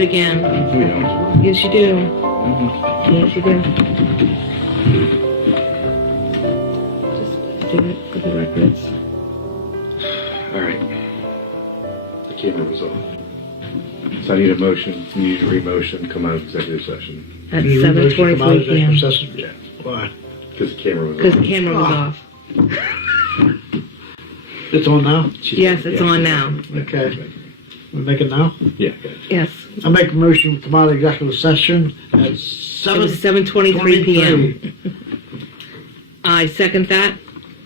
it again. We don't. Yes, you do. Yes, you do. Just do it for the records. All right. The camera was off. So I need a motion. You need a re-motion. Come out of executive session. At You need a motion to come out of 7:23 p.m. executive session? Yeah. Why? Because the camera was Because the off. camera was Ah. off. It's on now? Yes, it's on now. Okay. We make it now? Yeah, good. Yes. I make a motion to come out of executive session at It was 7:23 p.m. I second that.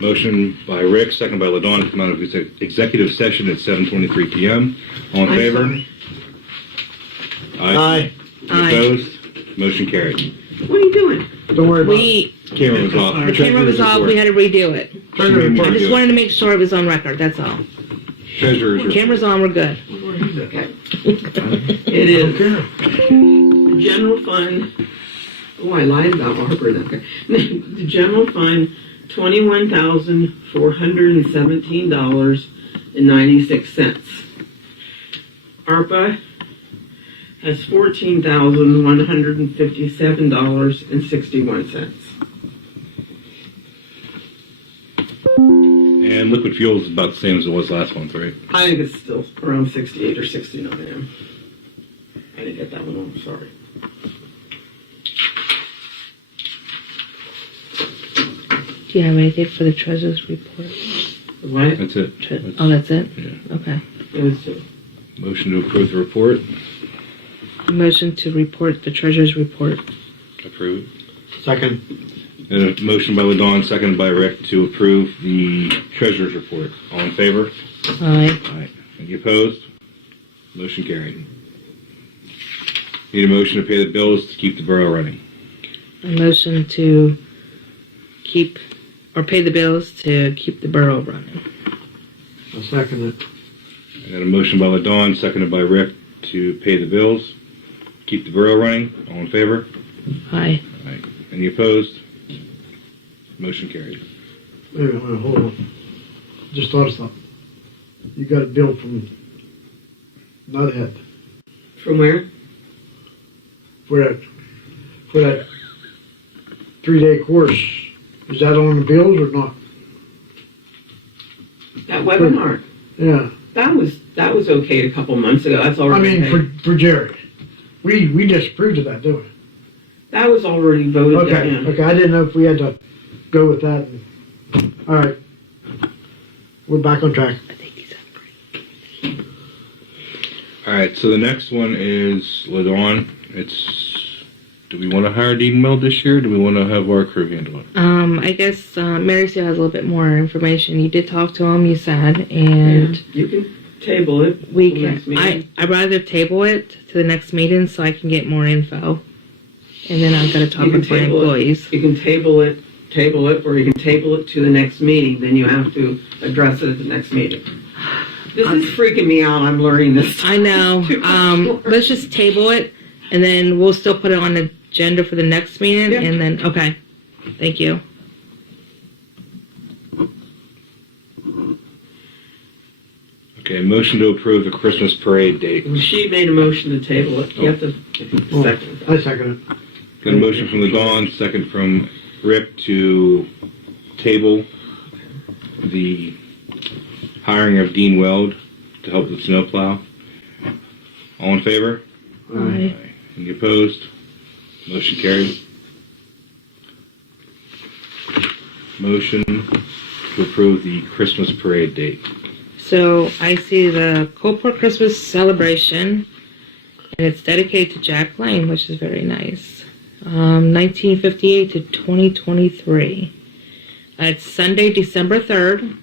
Motion by Rick, second by LaDawn to come out of executive session at 7:23 p.m. All in favor? Aye. Aye. Opposed? Motion carried. What are you doing? Don't worry about it. We, Camera was off. the camera was off, we had to redo it. Treasurer I report. just wanted to make sure it was on record, that's all. Treasurer's report. Camera's on, we're good. Okay. It is general fund. Oh, I lied about Harper. Okay. The general fund, $21,417.96. ARPA has $14,157.61. And liquid fuels is about the same as it was last month, right? I think it's still around 68 or 69. I didn't get that one on, sorry. Do you have anything for the treasurer's report? What? That's it. Oh, that's it? Yeah. Okay. It was two. Motion to approve the report. Motion to report the treasurer's report. Approve. Second. And a motion by LaDawn, seconded by Rick to approve the treasurer's report. All in favor? Aye. Aye. Any opposed? Motion carried. Need a motion to pay the bills to keep the borough running. A motion to keep, or pay the bills to keep the borough running. I'll second it. I got a motion by LaDawn, seconded by Rick to pay the bills, keep the borough running. All in favor? Aye. Aye. Any opposed? Motion carried. Wait a minute, hold on. Just thought of something. You got a bill from Nuthead From where? for that 3-day course. Is that on the bills or not? That webinar. Yeah. That was okayed a couple months ago. That's I already mean, for Jerry. We disapproved of that, didn't we? that was already voted Okay, down. okay. I didn't know if we had to go with that. All right. We're back on track. I think he's hungry. All right, so the next one is LaDawn. Do we want to hire Dean Mill this year? Or do we want to have our crew handle it? I guess Mary Sue has a little bit more information. You did talk to him, you said, and You can table it. we till next can. meeting. I'd rather table it to the next meeting so I can get more info, and then I've got to talk You can with my table it. employees. You can table it, or you can table it to the next meeting. Then you have to address it at the next meeting. This is freaking me out. I'm learning this. I know. Let's just table it, and then we'll still put it on the agenda for the next meeting, Yeah. and then okay. Thank you. Okay, motion to approve the Christmas parade date. She made a motion to table it. You have to second it. I second it. Got a motion from LaDawn, second from Rick to table the hiring of Dean Weld to help with snowplow. All in favor? Aye. Any opposed? Motion carried. Motion to approve the Christmas parade date. So I see the Coalport Christmas celebration, and it's dedicated to Jack Lane, which is very nice. 1958 to 2023. It's Sunday, December 3rd.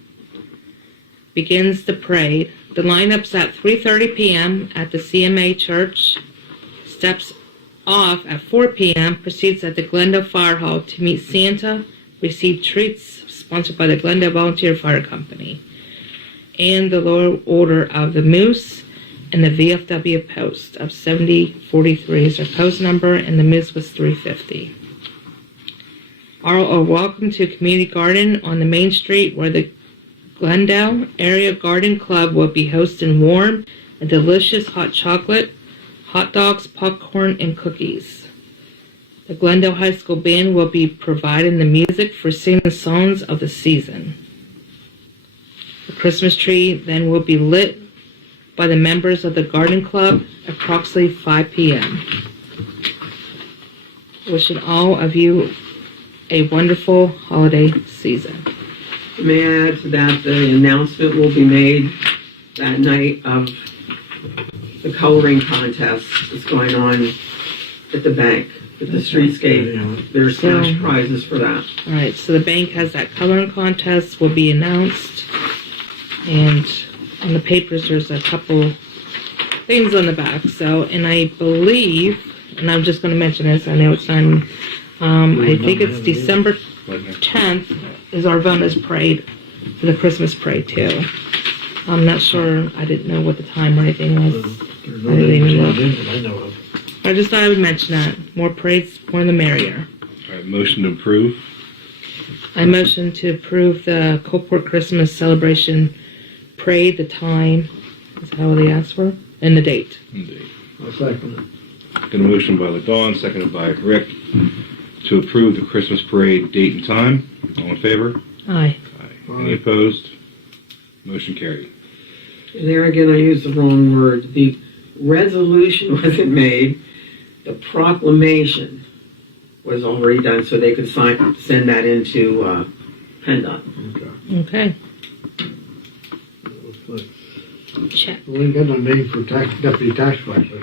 Begins the parade. The lineup's at 3:30 p.m. at the CMA Church. Steps off at 4 p.m. Proceeds at the Glendale Fire Hall to meet Santa, receive treats sponsored by the Glendale Volunteer Fire Company, and the Lower Order of the Moose, and the VFW Post of 7043 is their post number, and the Moose was 350. All are welcome to a community garden on the main street where the Glendale Area Garden Club will be hosting warm and delicious hot chocolate, hot dogs, popcorn, and cookies. The Glendale High School Band will be providing the music for singing the songs of the season. The Christmas tree then will be lit by the members of the Garden Club at approximately 5 p.m. Wishing all of you a wonderful holiday season. May I add to that, the announcement will be made that night of the coloring contest that's going on at the bank, at the streetscape. There's cash prizes for that. All right, so the bank has that coloring contest will be announced, and on the papers there's a couple things on the back. So, and I believe, and I'm just going to mention this, I know it's on, I think it's December 10th is our bonus parade for the Christmas parade too. I'm not sure, I didn't know what the time or anything was. I didn't even look. I just thought I would mention that. More parades, more the merrier. All right, motion to approve. I motion to approve the Coalport Christmas celebration parade, the time, is that what they asked for? And the date. Indeed. I'll second it. Got a motion by LaDawn, seconded by Rick, to approve the Christmas parade date and time. All in favor? Aye. Aye. Any opposed? Motion carried. And there again, I used the wrong word. The resolution wasn't made. The proclamation was already done, so they could send that into PennDOT. Okay. Okay. Check. We ain't got no name for deputy tax collector.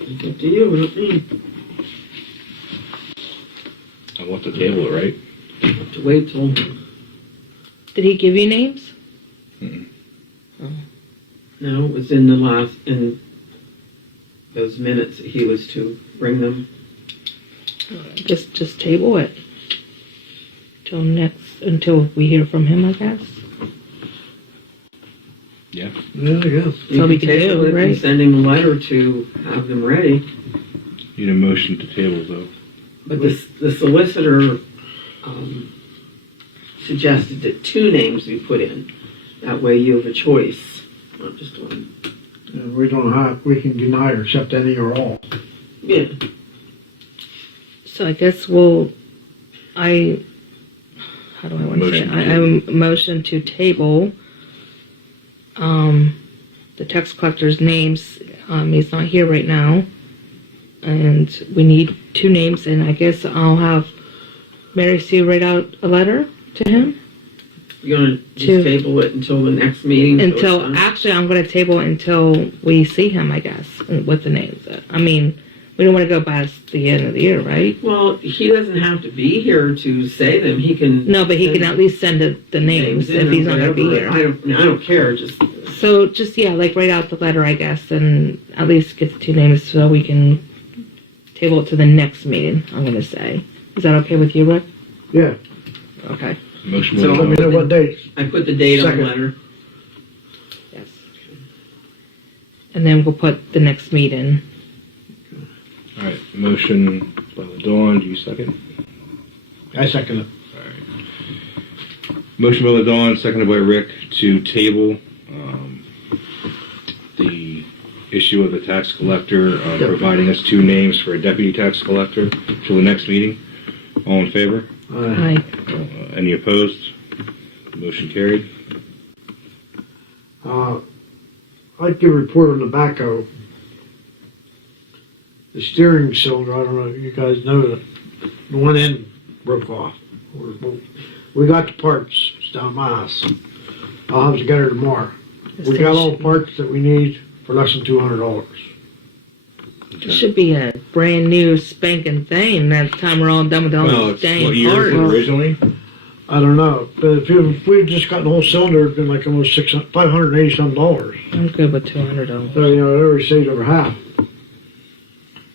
It's up to you, not me. I want to table it, right? Have to wait till. Did he give you names? No, it was in those minutes that he was to bring them. Just table it until we hear from him, I guess. Yeah. Yeah, I guess. So we can table do, it right? and send him a letter to have them ready. Need a motion to table, though. But the solicitor suggested that 2 names be put in. That way you have a choice, not just one. And we don't have, we can deny or accept any or all. Yeah. So I guess how do I want to say it? I motion to table the tax collector's names. He's not here right now. And we need 2 names, and I guess I'll have Mary Sue write out a letter to him. You're going to just table it until the next meeting? Actually, I'm going to table it until we see him, I guess, with the names. I mean, we don't want to go past the end of the year, right? Well, he doesn't have to be here to say them. He can... No, but he can at least send the names if he's not going to be here. I don't care, So, write out the letter, I guess, and at least get the 2 names so we can table it to the next meeting, I'm going to say. Is that okay with you, Rick? Yeah. Okay. Motion So- by Let me know what date. I put the date on Second. the letter. Yes. And then we'll put the next meeting. All right, motion by LaDawn. Do you second? I second it. All right. Motion by LaDawn, seconded by Rick, to table the issue of the tax collector providing us 2 names for a deputy tax collector till the next meeting. All in favor? Aye. Any opposed? Motion carried. I'd like to report on the backhoe. The steering cylinder, I don't know if you guys know that the one end broke off. We got the parts. It's down my house. I'll have to get her tomorrow. We got all the parts that we need for less than $200. It should be a brand new spanking thing. That time we're all done with all Well, these it's dang what year is it parts. originally? I don't know, but if we just gotten the whole cylinder, it'd been like almost $580 something. I'm good with $200. So, it already saved over half.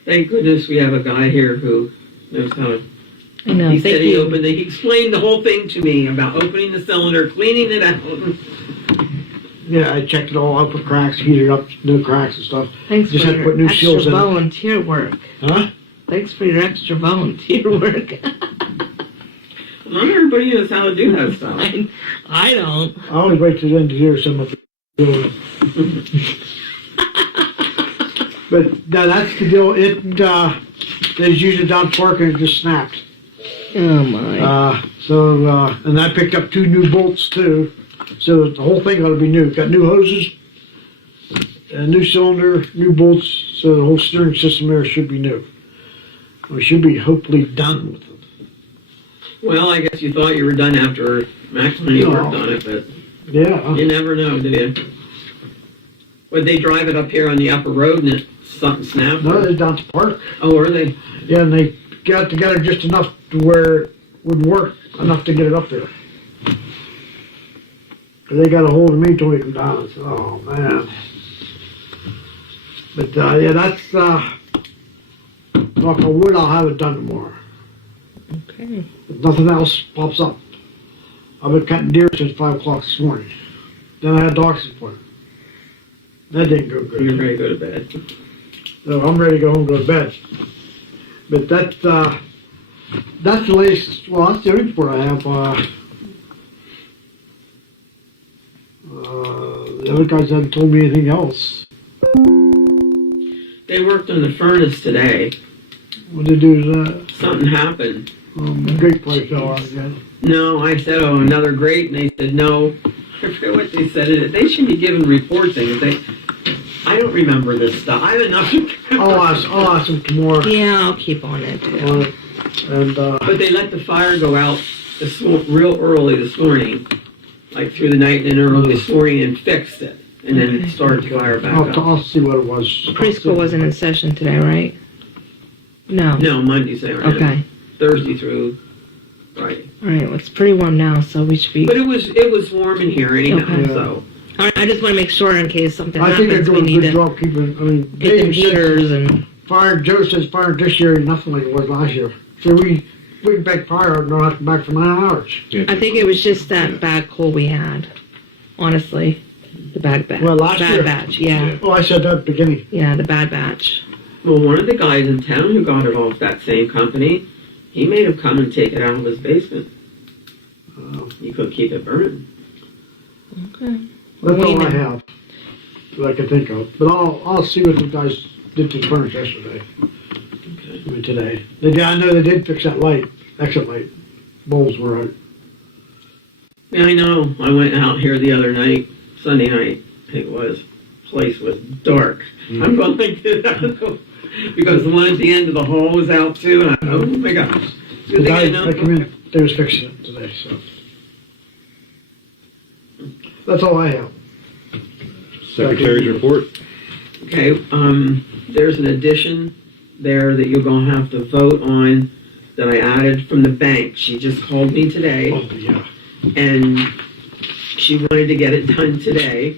Thank goodness we have a guy here who knows how to... I know. He said Thank he you. opened it. He explained the whole thing to me about opening the cylinder, cleaning it out. Yeah, I checked it all out for cracks, heated up, no cracks and stuff. Thanks Just for had to put your new seals extra in it. volunteer work. Huh? Thanks for your extra volunteer work. Not everybody knows how to do that stuff. I don't. I always wait till the end of the year, so much. building. But no, that's the deal. They was using it down park and it just snapped. Oh my. And I picked up 2 new bolts too. So the whole thing ought to be new. Got new hoses, a new cylinder, new bolts. So the whole steering system there should be new. We should be hopefully done with it. Well, I guess you thought you were done after McElhenney worked on it, but Yeah. you never know, do you? Would they drive it up here on the upper road and something snapped? No, they're down to park. Oh, are they? Yeah, and they got together just enough to where it would work enough to get it up there. 'Cause they got a hold of me till we come down. I said, oh man. But yeah, that's knock on wood. I'll have it done tomorrow. Okay. If nothing else pops up. I've been cutting deer since 5 o'clock this morning. Then I had doctor's appointment. That didn't go good. You're ready to go to bed. So I'm ready to go home and go to bed. But that's the latest, well, that's the only report I have. The other guys haven't told me anything else. They worked on the furnace today. What did they do to that? Something happened. The great place fell out again. No, I said, oh, another grate, and they said, no. I forget what they said. They should be given report things. I don't remember this stuff. I have enough. I'll ask them tomorrow. Yeah, I'll keep on it. On it. And, But they let the fire go out real early this morning, like through the night and then early this morning, and fixed it, and then started the fire back up. I'll see what it was. Preschool wasn't in session today, right? No. No, Monday's there. Okay. Thursday through Friday. All right. Well, it's pretty warm now, so we should be. But it was warm in here anyhow. Okay. So All right, I just want to make sure in case something I think they're happens, we doing a need good to job keeping, I mean, get them Dave said heaters and. Joe says fire this year is nothing like it was last year. So we can back fire and don't have to back for 9 hours. I think it was just that bad cold we had. Honestly, the bad batch. Well, last bad year. batch. Yeah. Oh, I said that at the beginning. Yeah, the bad batch. well, one of the guys in town who got it off that same company, he made him come and take it out of his basement. He couldn't keep it burning. Okay. That's all I Wait a have that I can think of. But I'll see what the guys did to the furnace yesterday. Okay. I mean, today. I know they did fix that light, exit light. Bulbs were out. Yeah, I know. I went out here the other night, Sunday night, I think it was. Place was dark. I'm going like this because the one at the end of the hall was out too, and I thought, oh my gosh. The guys that came in, they was fixing it today, so. That's all I have. Secretary's report. Okay, there's an addition there that you're gonna have to vote on that I added from the bank. She just called me today. Oh, yeah. And she wanted to get it done today.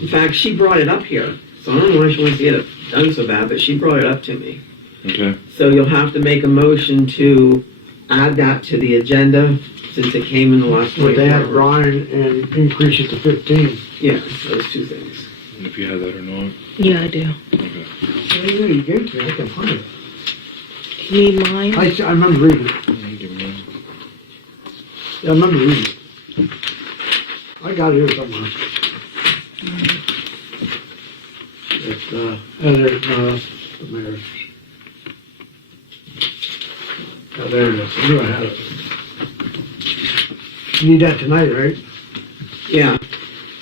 In fact, she brought it up here, so I don't know why she wants to get it done so bad, but she brought it up to me. Okay. So you'll have to make a motion to add that to the agenda, since it came in the last Would 24 they have hours. Brian and increase it to 15? Yes, those two things. And if you have that or not. Yeah, I do. Okay. Oh, you gave it to me, I can find it. You need mine? I remember reading it. Give me one. Yeah, I remember reading it. I got it here somewhere. It's, the mayor's. Oh, there it is. I knew I had it. You need that tonight, right? Yeah,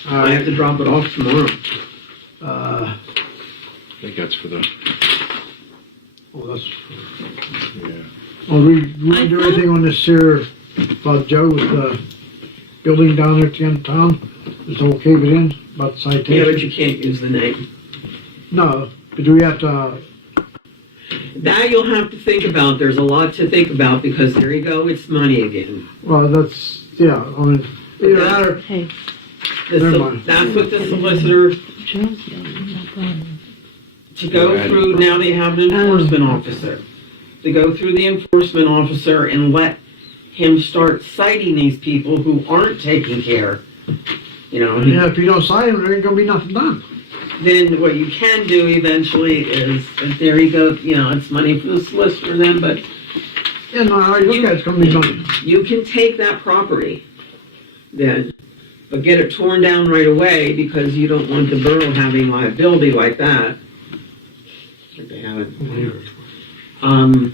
I have to drop it off tomorrow. Uh, I think that's for the. oh, that's, Yeah. well, we do thought- anything on this here about Joe with the building down there at the end of town? Is it okay with him about the citation? Yeah, but you can't use the name. No, but do we have to, That you'll have to think about. There's a lot to think about because there you go, it's money again. well, that's, yeah, I mean, either that or, Hey, Never mind. That's what the solicitor, Joe's yelling. No problem. to go through, now they have an enforcement officer. To go through the enforcement officer and let him start citing these people who aren't taking care. You know, yeah, if you don't sign them, there ain't gonna be nothing done. then what you can do eventually is, and there you go, you know, it's money for the solicitor then, but Yeah, no, how you look at it, it's gonna be money. you can take that property then but get it torn down right away because you don't want the borough having liability like that. If they have it.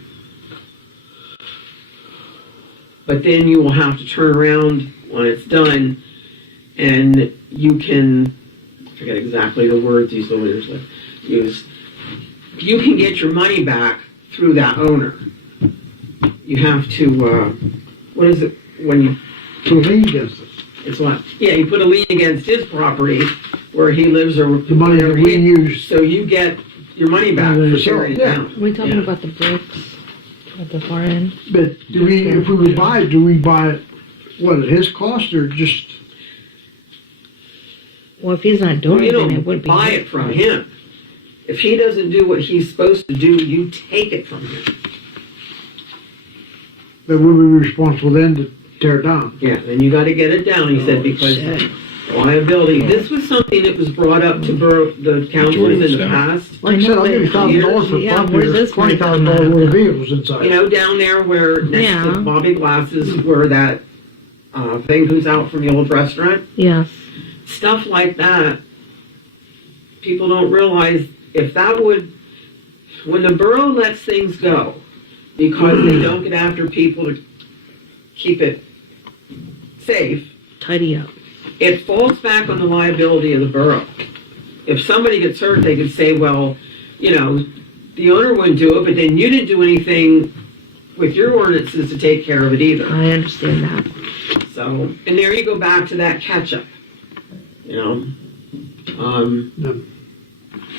But then you will have to turn around when it's done, and you can, I forget exactly the words these lawyers use, you can get your money back through that owner. You have to, what is it, when you... To lien against it. It's what? Yeah, you put a lien against his property where he lives or... The money that we use. So you get your money back for tearing it down. Are we talking about the bricks at the far end? But do we, if we would buy it, do we buy it, what, at his cost or just? Well, if he's not doing You anything, don't it wouldn't be. buy his it from price. him. If he doesn't do what he's supposed to do, you take it from him. That we'll be responsible then to tear it down? Yeah, then you gotta get it down, he said, because shit. liability. This was something that was brought up to the councils in the past. Like I said, I'll give you $1,000 for Yeah, property, where's there's this money $20,000 coming worth of from? vehicles inside. You know, down there where, next Yeah. to Bobby Glass's, where that, thing comes out from the old restaurant. Yes. Stuff like that, people don't realize if that would, when the borough lets things go, because they don't get after people to keep it safe, Tidy up. it falls back on the liability of the borough. If somebody gets hurt, they could say, well, you know, the owner wouldn't do it, but then you didn't do anything with your ordinances to take care of it either. I understand that. So, and there you go back to that catch-up, you know. Yep.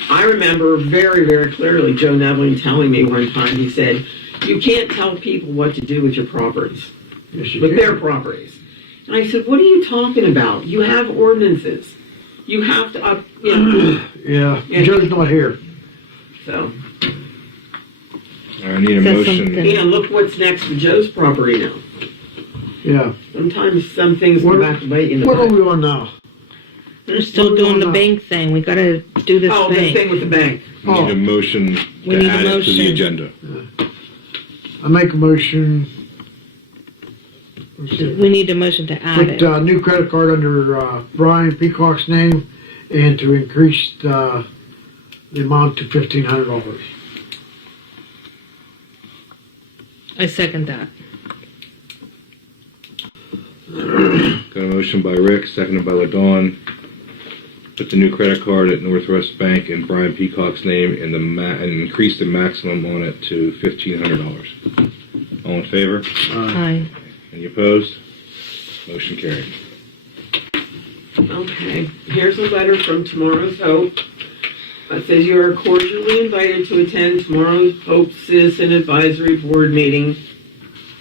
I remember very, very clearly Joe Nevling telling me one time, he said, you can't tell people what to do with your properties, Yes, you with can. their properties. And I said, what are you talking about? You have ordinances. You have to, you know, Yeah, Yeah. Joe's not here. so. I need a Says motion. something. Yeah, look what's next to Joe's property now. Yeah. Sometimes some things What- come back to bite you in the What are butt. we on now? We're still What are we doing on the now? bank thing. We gotta do this Oh, the thing. thing with the bank. I need a motion We to need a add it to motion. the agenda. I make a motion. Let's see. We need a motion to add Put it. new credit card under Brian Peacock's name and to increase the amount to $1,500. I second that. Got a motion by Rick, seconded by LaDawn. Put the new credit card at Northwest Bank in Brian Peacock's name and and increase the maximum on it to $1,500. All in favor? Aye. Any opposed? Motion carried. Okay, here's a letter from Tomorrow's Hope. It says you are cordially invited to attend Tomorrow's Hope Citizen Advisory Board meeting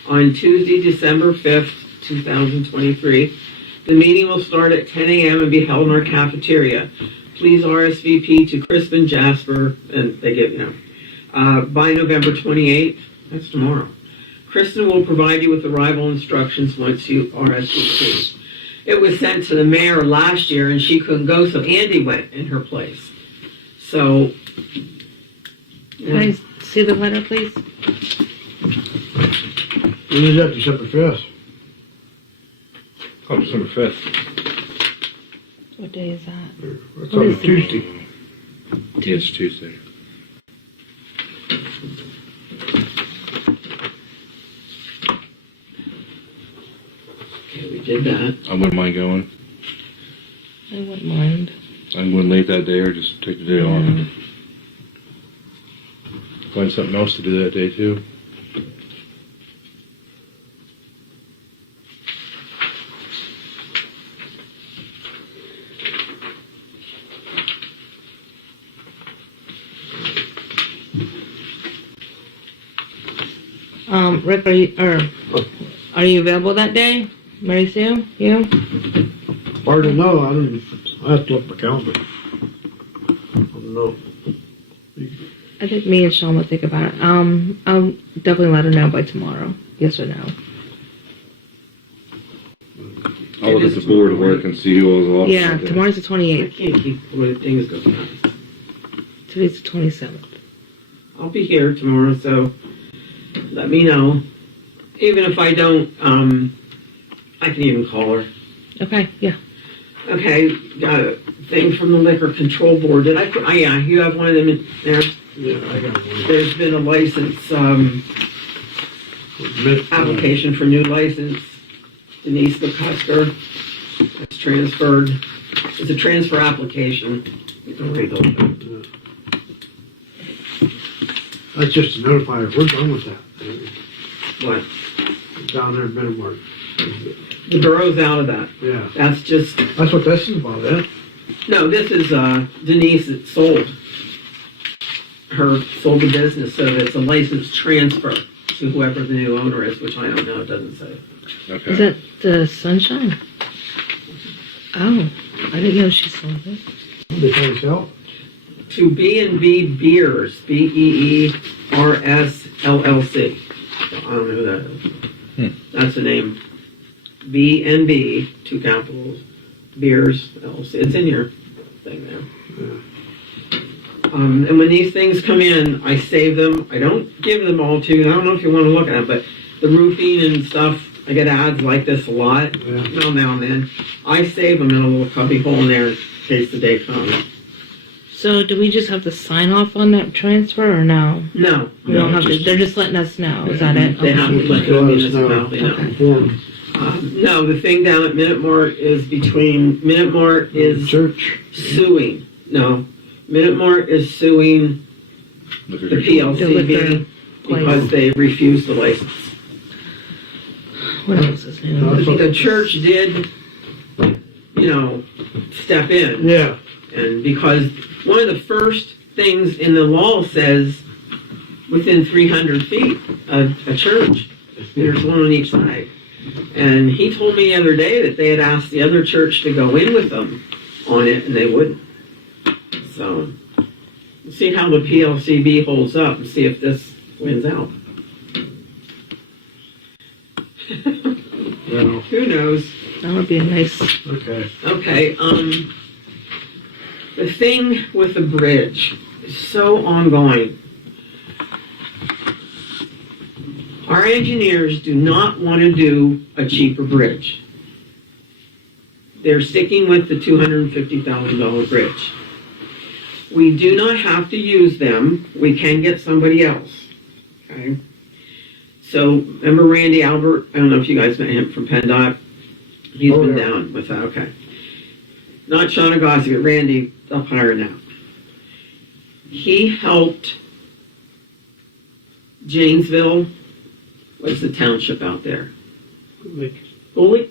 on Tuesday, December 5th, 2023. The meeting will start at 10 a.m. and be held in our cafeteria. Please RSVP to Crispin Jasper, and they give, by November 28th. That's tomorrow. Kristen will provide you with arrival instructions once you RSVP. It was sent to the mayor last year and she couldn't go, so Andy went in her place. So, Can I see the letter, please? When is that, December 5th? Oh, December 5th. What day is that? That's What on is it? Tuesday. It's Tuesday. okay, we did that. I wouldn't mind going. I wouldn't mind. I'm going late that day or just take the day off. Find something else to do that day too. Rick, are you available that day? Mary Sue, you? Hard to know, I have to look at my calendar. I don't know. I think me and Sean will think about it. I'll definitely let her know by tomorrow. Yes or no? I'll look at the board work and see who was off. Yeah, that day. tomorrow's the I 28th. can't keep the way things go fast. Today's the 27th. I'll be here tomorrow, so let me know. Even if I don't, I can even call her. Okay, yeah. Okay, got a thing from the Liquor Control Board. Did I put, oh yeah, you have one of them in there. Yeah, I got one. There's been a license, application for new license. Denise McCusker has transferred. It's a transfer application. You can read those. That's just to notify us, we're done with that. What? Down there in Mid-Mark. The borough's out of that. Yeah, That's just, that's what this is about, eh? no, this is, Denise that sold the business, so it's a license transfer to whoever the new owner is, which I don't know, it doesn't say. Okay. Is that the Sunshine? Oh, I didn't know she sold it. They trying to sell? To B&B Beers, Beers LLC. So I don't know who that is. That's the name. B&B, two capitals, Beers LLC. It's in your thing there. And when these things come in, I save them. I don't give them all to you. I don't know if you want to look at it, but the roofing and stuff, I get ads like this a lot. Yeah. Well, now and then. I save them in a little cubby hole in there in case the day comes. So do we just have to sign off on that transfer or no? No, We don't have to, just- they're just letting us know, is that it? they have to let the municipality know. Form. No, the thing down at Minute-Mart is Minute-Mart is Church. suing. No, Minute-Mart is suing Liquor the control. The liquor PLCB because they refused the license. What else is new? No, The church did, step in. Yeah, And because one of the first things in the law says within 300 feet of a church, there's one on each side. And he told me the other day that they had asked the other church to go in with them on it, and they wouldn't. So, we'll see how the PLCB holds up and see if this wins out. yeah, Who knows? That would be a nice, okay. Okay, the thing with the bridge is so ongoing. Our engineers do not want to do a cheaper bridge. They're sticking with the $250,000 bridge. We do not have to use them. We can get somebody else. Okay? So, remember Randy Albert? I don't know if you guys met him from PennDOT. He's Oh, been yeah. down with that. Okay. Not Sean Agassi, but Randy up higher now. He helped Janesville. What's the township out there? Bullock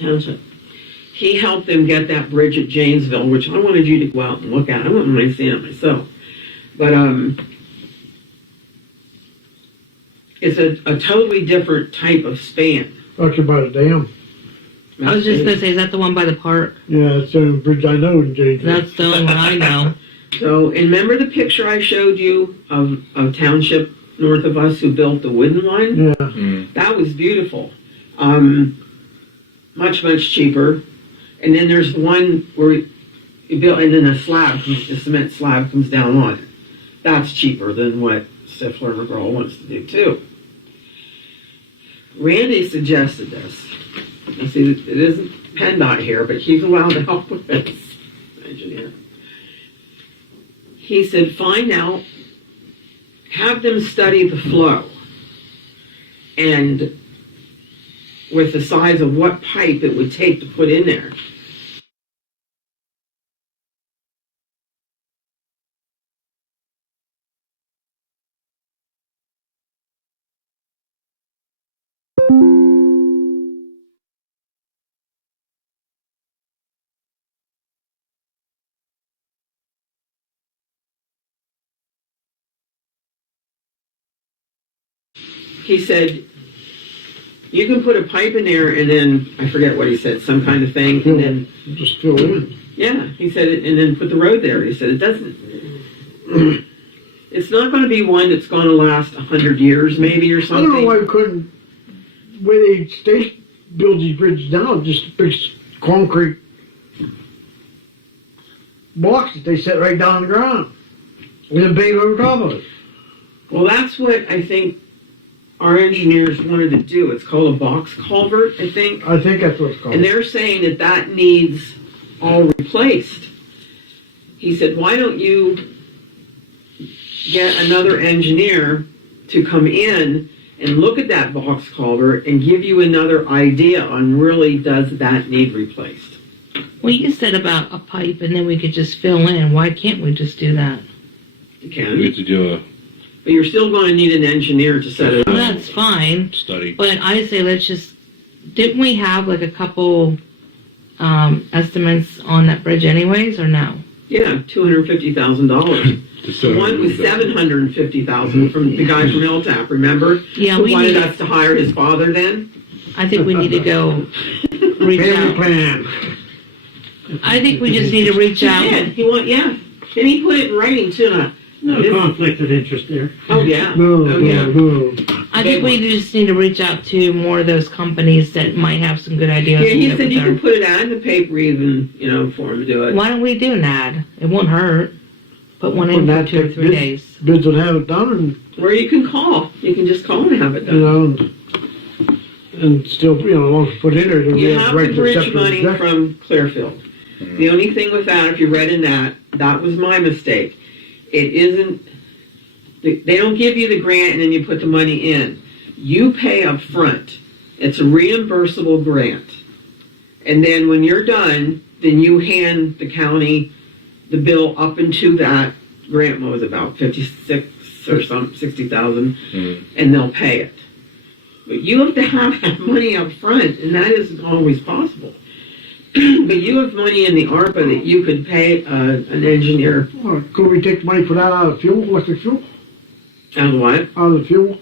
Township. He helped them get that bridge at Janesville, which I wanted you to go out and look at. I wouldn't mind seeing it myself. But it's a totally different type of span. Talking about a dam. I was just gonna say, is that the one by the park? Yeah, it's a bridge I know in Janesville. That's the only one I know. So, and remember the picture I showed you of township north of us who built the wooden one? Yeah, That was beautiful. Much, much cheaper. And then there's one where you build, and then a cement slab comes down on it. That's cheaper than what Stifler and Girl wants to do too. Randy suggested this. You see, it isn't PennDOT here, but he's allowed to help with this, engineer. He said, find out, have them study the flow, and with the size of what pipe it would take to put in there. He said, you can put a pipe in there and then, I forget what he said, some kind of thing, and then, just fill in. yeah, he said, and then put the road there. He said, it doesn't, it's not going to be one that's going to last 100 years maybe or I don't know something. why we couldn't, where they build these bridges down, just big concrete blocks that they set right down on the ground. With a bait over top of it. Well, that's what I think our engineers wanted to do. It's called a box culvert, I think. I think that's what it's called. And they're saying that that needs all replaced. He said, why don't you get another engineer to come in and look at that box culvert and give you another idea on really does that need replaced. Well, you said about a pipe and then we could just fill in. Why can't we just do that? You We can, have to do a but you're still going to need an engineer to set it Well, up. that's fine, study. but I say let's just, didn't we have like a couple estimates on that bridge anyways, or no? Yeah, $250,000. The one was $750,000 from the guy from Hilltop, remember? Yeah, Who we wanted need, us to hire his father then? I think we need to go reach Family out. plan. I think we just need to reach He out. did, yeah. And he put it in writing too. No conflict of interest there. Oh, yeah. No, Oh, yeah. no. I think we just need to reach out to more of those companies that might have some good ideas. Yeah, and he get said with you our- can put it out in the paper even, for him to do it. Why don't we do an ad? It won't hurt. Put one in Wouldn't for that 2 or take 3 bid- days. Bids would have it done and, Or you can call. You can just call and have it you done. know, and still, as long as we put it in there, then we You have have the right to to bridge accept money it. from Clearfield. The only thing with that, if you read in that was my mistake. It isn't, they don't give you the grant and then you put the money in. You pay up front. It's a reimbursable grant. And then when you're done, then you hand the county the bill up into that grant. What was it, about 56 or something, 60,000, and they'll pay it. But you have to have that money up front, and that isn't always possible. But you have money in the ARPA that you could pay an engineer. Or could we take money for that out of fuel, electric fuel, And what? out of the fuel?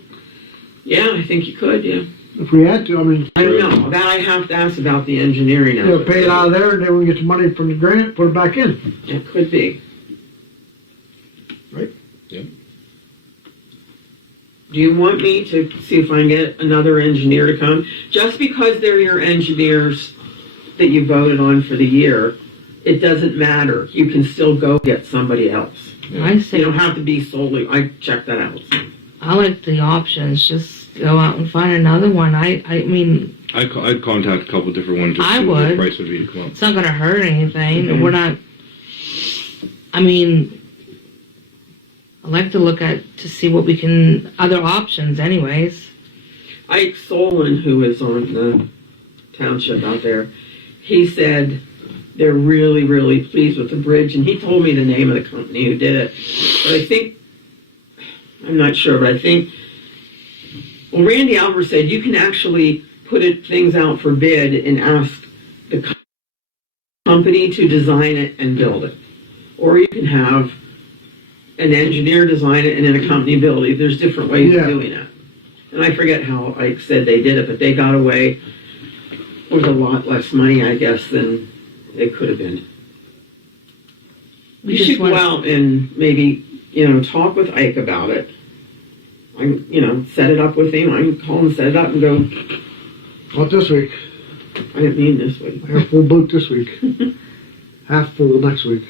Yeah, I think you could, yeah. If we had to, I mean, I don't know. That I have to ask about the engineering. pay it out of there and then we get the money from the grant, put it back in. It could be. Right? Yeah. Do you want me to see if I can get another engineer to come? Just because they're your engineers that you voted on for the year, it doesn't matter. You can still go get somebody else. I You say, don't have to be solely, I checked that out. I like the options. Just go out and find another one. I mean, I'd contact a couple different ones to I see what the would. price would be to come up. it's not going to hurt anything. Mhm. We're not, I mean, I like to look at, to see what we can, other options anyways. Ike Solon, who is on the township out there, he said they're really, really pleased with the bridge, and he told me the name of the company who did it. But I think, I'm not sure, but I think, well, Randy Albert said you can actually put things out for bid and ask the company to design it and build it. Or you can have an engineer design it and then a company build it. There's different ways Yeah. of doing it. And I forget how Ike said they did it, but they got away with a lot less money, I guess, than they could have been. We You just should go want- out and maybe, talk with Ike about it. I can, set it up with him. I can call and set it up and go, Not this week. I didn't mean this week. I have full boat this week. Half full next week.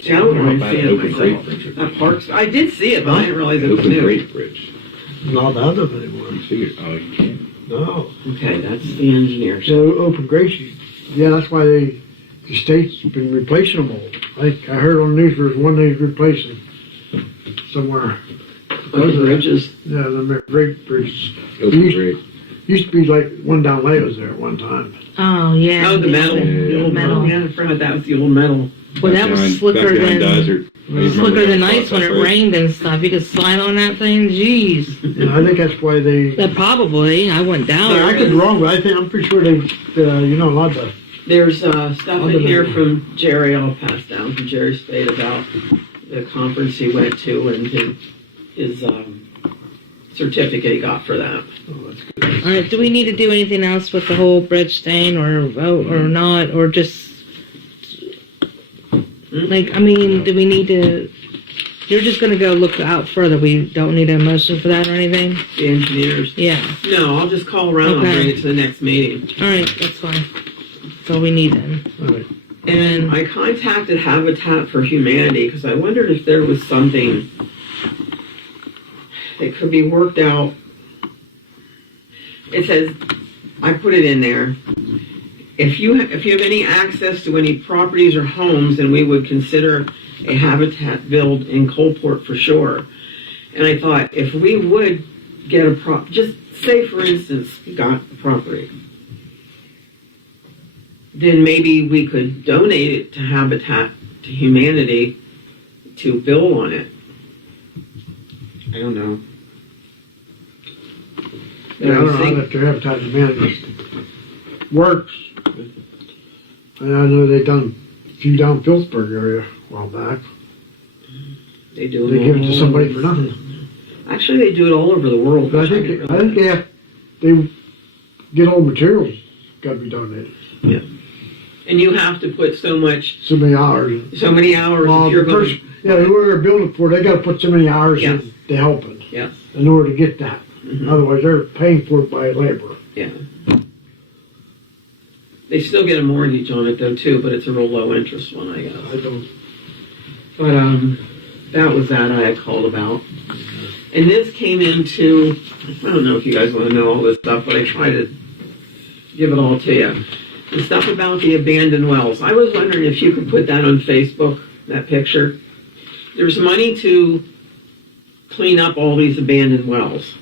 See, I don't How really about see an it open grate myself. bridge? That park's, I did see it, but I didn't realize it was Open new. grate bridge. Not out of anymore. Figured, oh, you can't. No. Okay, that's the engineer. So open grade sheet. Yeah, that's why the state's been replacing them all. I heard on the news there's one they's replacing somewhere. Those bridges. Yeah, the great bridges. Open grate. Used to be like one down Leo's there at one time. Oh, yeah. Oh, the metal. Yeah. The old metal. Yeah, I forgot that was the old metal. Well, that was slicker than, slicker than ice when it rained and stuff. You could slide on that thing. Jeez. Yeah, I think that's why they. That probably, I went down. I could be wrong, but I'm pretty sure they, a lot of. There's stuff in here from Jerry, I'll pass down from Jerry Spade about the conference he went to and his certificate he got for that. Oh, that's good. All right, do we need to do anything else with the whole bridge thing or vote or not? Or just, like, I mean, do we need to, you're just going to go look out further. We don't need a motion for that or anything? The engineers. Yeah. No, I'll just call around. Okay. I'll bring it to the next meeting. All right, that's fine. That's all we need then. All right. And I contacted Habitat for Humanity because I wondered if there was something that could be worked out. It says, I put it in there. if you have any access to any properties or homes, then we would consider a habitat build in Coalport for sure. And I thought, if we would get just say for instance, we got a property, then maybe we could donate it to Habitat to Humanity to build on it. I don't know. Yeah, I don't know how that their Habitat for Humanity works. And I know they done a few down Phillipsburg area a while back. They do. They give it to somebody for nothing. Actually, they do it all over the world. But I think they get all materials got to be donated. Yeah. And you have to put so many hours. So many hours. Well, if you're the going person, whoever they're building for, they got to put so many hours Yes. in to help it. Yes. In order to get that. Mhm. Otherwise, they're paying for it by labor. Yeah. They still get a mortgage on it though too, but it's a real low interest one, I guess. I don't. But that was that I had called about. And this came into, I don't know if you guys want to know all this stuff, but I try to give it all to you. The stuff about the abandoned wells. I was wondering if you could put that on Facebook, that picture. There's money to clean up all these abandoned wells.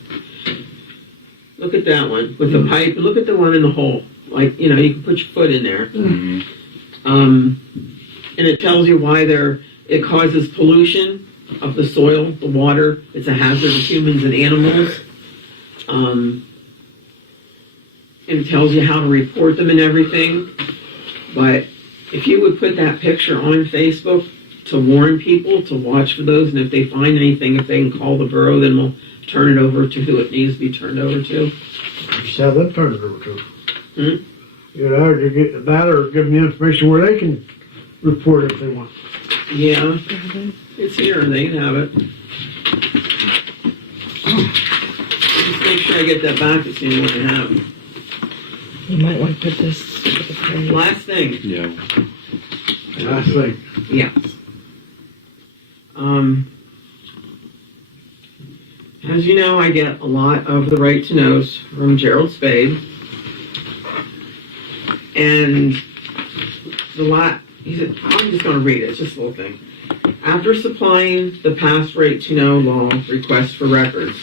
Look at that one with the pipe. Look at the one in the hole. Like, you can put your foot in there. Mm-hmm. And it tells you why it causes pollution of the soil, the water. It's a hazard to humans and animals. And it tells you how to report them and everything. But if you would put that picture on Facebook to warn people to watch for those, and if they find anything, if they can call the borough, then we'll turn it over to who it needs to be turned over to. So they'll turn it over to them. Hmm? To get that or give them the information where they can report it if they want. Yeah, it's here. They can have it. Just make sure I get that back as soon as I have it. You might want to put this to the page. Last thing. Yeah. I think. Yes. As you know, I get a lot of the right to knows from Gerald Spade. And he said, I'm just going to read it, it's just a little thing. After supplying the past right to know law request for records,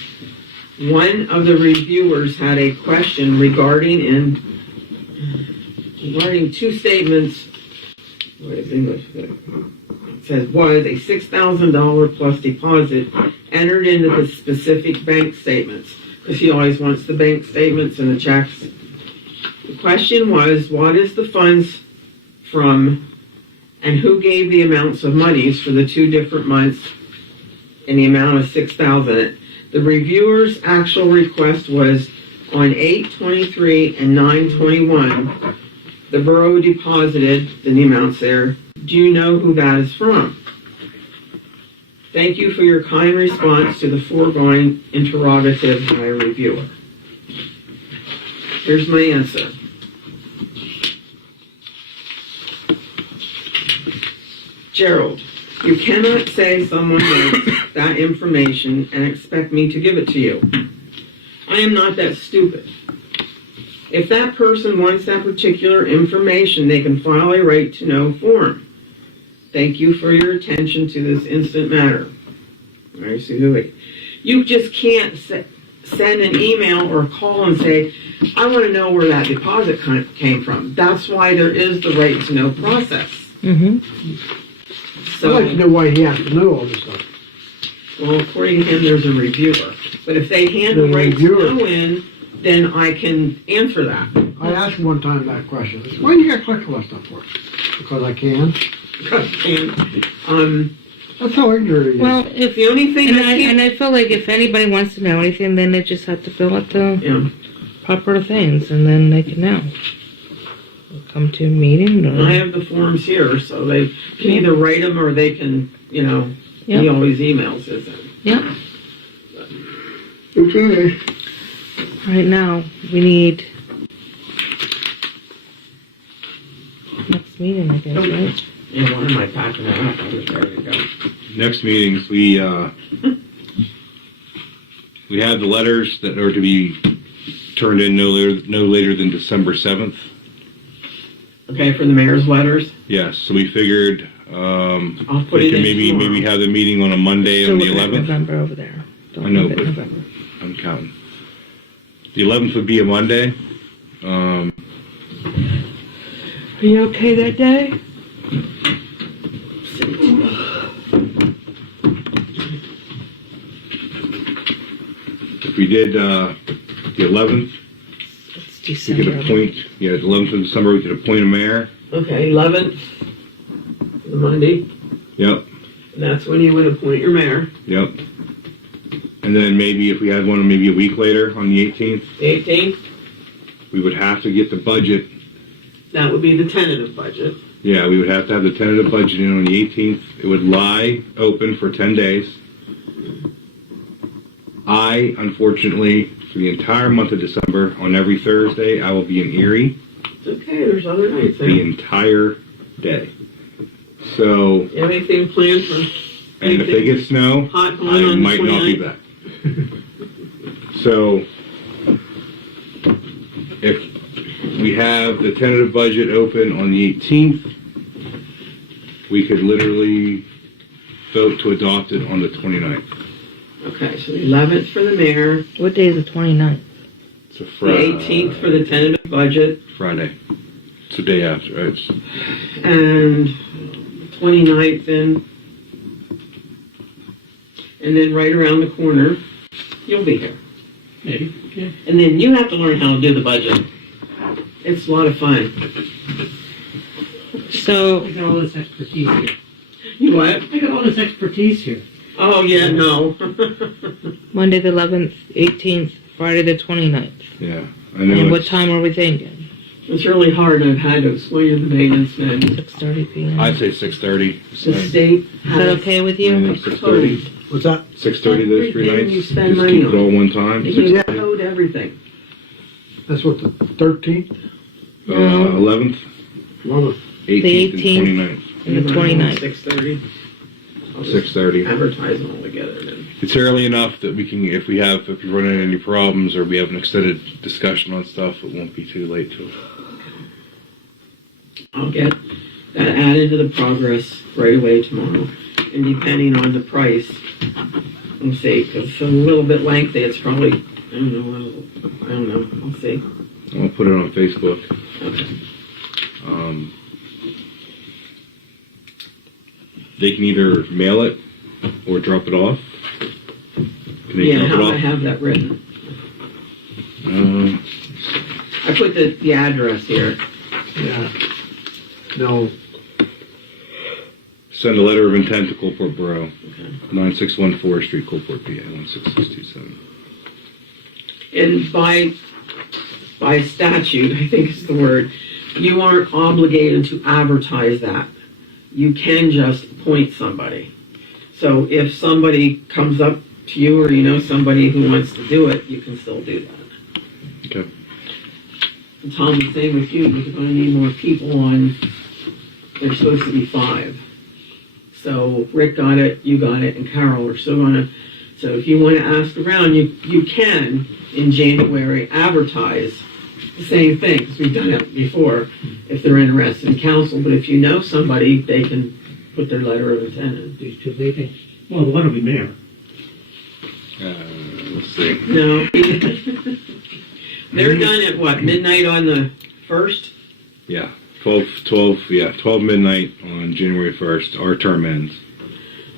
one of the reviewers had a question regarding two statements. What is English? It says, was a $6,000 plus deposit entered into the specific bank statements? Because he always wants the bank statements and the checks. The question was, what is the funds from and who gave the amounts of monies for the 2 different months in the amount of $6,000? The reviewer's actual request was on 8/23 and 9/21. The borough deposited the amounts there. Do you know who that is from? Thank you for your kind response to the foregoing interrogative by a reviewer. Here's my answer. Gerald, you cannot say someone knows that information and expect me to give it to you. I am not that stupid. If that person wants that particular information, they can file a right to know form. Thank you for your attention to this instant matter. You just can't send an email or call and say, I want to know where that deposit came from. That's why there is the right to know process. Mm-hmm. I'd like to know why he has to know all this stuff. Well, according to him, there's a reviewer. But if they hand the right to know in, then I can answer that. I asked him one time that question. I said, why do you got to collect all that stuff for? Because I can. That's how ignorant he is. Well, if The only thing and I feel like if anybody wants to know anything, then they just have to fill out the proper things, and then they can know. They'll come to a meeting. Or... I have the forms here, so they can either write them or they can, he Yep. always emails us. Yeah. Okay. Right now, we need next meeting, I guess, right? Yeah, why am I packing that up? I was ready to go. Next meetings, we have the letters that are to be turned in no later than December 7th. Okay, for the mayor's letters. Yes, so we figured, I'll put we it can in tomorrow. maybe have the meeting on a Monday Still on the looking at 11th. November over there. Don't I know, look at but- November. I'm counting. The 11th would be a Monday. Are you okay that day? If we did, the 11th, It's we December. could appoint, the 11th of December, we could appoint a mayor. Okay, 11th, the Monday, Yep, and that's when you would appoint your mayor. yep. And then maybe if we had one maybe a week later on the 18th, The 18th, we would have to get the budget. that would be the tentative budget. Yeah, we would have to have the tentative budget in on the 18th. It would lie open for 10 days. I, unfortunately, for the entire month of December, on every Thursday, I will be in Erie It's okay, there's other nights the there. entire day. So, You have anything planned for and if they get snow, hot going I on the might not be 29th? back. So, if we have the tentative budget open on the 18th, we could literally vote to adopt it on the 29th. Okay, so the 11th for the mayor, What day is the 29th? It's a the Friday. 18th for the tentative budget, Friday. It's the day after, right? It's, and 29th then. And then right around the corner, you'll be here. Maybe, yeah. And then you have to learn how to do the budget. It's a lot of fun. So, I got all this expertise here. You what? I got all this expertise here. Oh, yeah, no. Monday the 11th, 18th, Friday the 29th. yeah, I know. And what it's- time are we thinking? It's really hard. I've had to explain to the maintenance men. 6:30 p.m. I'd say 6:30. The state Is that has okay with you? 6:30. What's that? 6:30 those 3 Everything nights. you spend Just money keep it on. all one time. They can code everything. That's what, the 13th? 11th, 11th. 18th, 18th. and 29th. And the 29th. 6:30. I'll just 6:30. advertise them all together then. It's early enough that we can, if we run into any problems or we have an extended discussion on stuff, it won't be too late to. I'll get that added to the progress right away tomorrow. And depending on the price, we'll see, because it's a little bit lengthy, it's probably, I don't know, I'll see. I'll put it on Facebook. Okay. They can either mail it or drop it off. Can they Yeah, drop how it I off? have that written. Uh, I put the address here. Yeah. No, Send a letter of intent to Coalport Borough, Okay. 961 Forest Street, Coalport, PA, 16627. And by statute, I think is the word, you aren't obligated to advertise that. You can just appoint somebody. So if somebody comes up to you or you know somebody who wants to do it, you can still do that. Okay. And Tom, the same with you, because we're gonna need more people on, there's supposed to be 5. So Rick got it, you got it, and Carol are still gonna, so if you wanna ask around, you can, in January, advertise the same thing, because we've done it before, if they're interested in council, but if you know somebody, they can put their letter of intent in. These two leaving. Well, the one will be mayor. Let's see. No. They're done at what, midnight on the 1st? Yeah, 12 midnight on January 1st. Our term ends.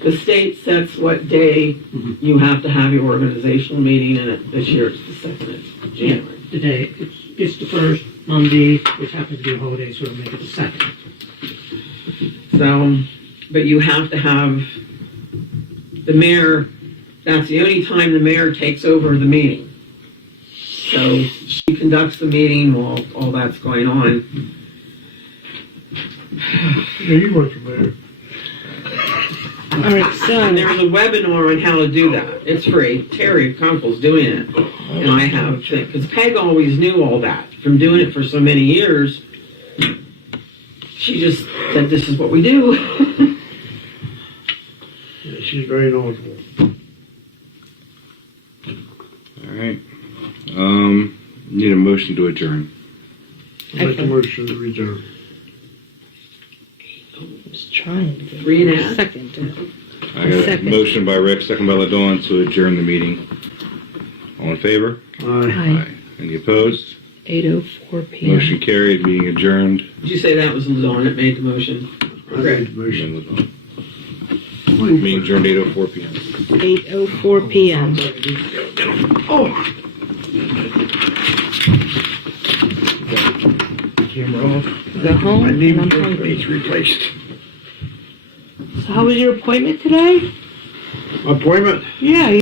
The state sets what day you have to have your organizational meeting, and this year it's the 2nd of January. The day, it's the first Monday, which happens to be a holiday, so it'll make it the second. So, but you have to have the mayor, that's the only time the mayor takes over the meeting. So she conducts the meeting while all that's going on. yeah, you went from there. All right, so And there's a webinar on how to do that. It's free. Terry Kunkel's doing it. And I have, because Peg always knew all that. From doing it for so many years, she just said, this is what we do. Yeah, she's very knowledgeable. All right. Need a motion to adjourn. Make a motion to reserve. trying to. 3.5? Second. I got a Second. motion by Rick, second by LaDawn to adjourn the meeting. All in favor? Aye. Any opposed? 8:04 p.m. Motion carried, meeting adjourned. Did you say that was LaDawn that made the motion? I made the motion. Meeting adjourned 8:04 p.m. 8:04 p.m. Camera off. Go home. My knee And I'm hungry. needs replaced. So how was your appointment today? Appointment? Yeah.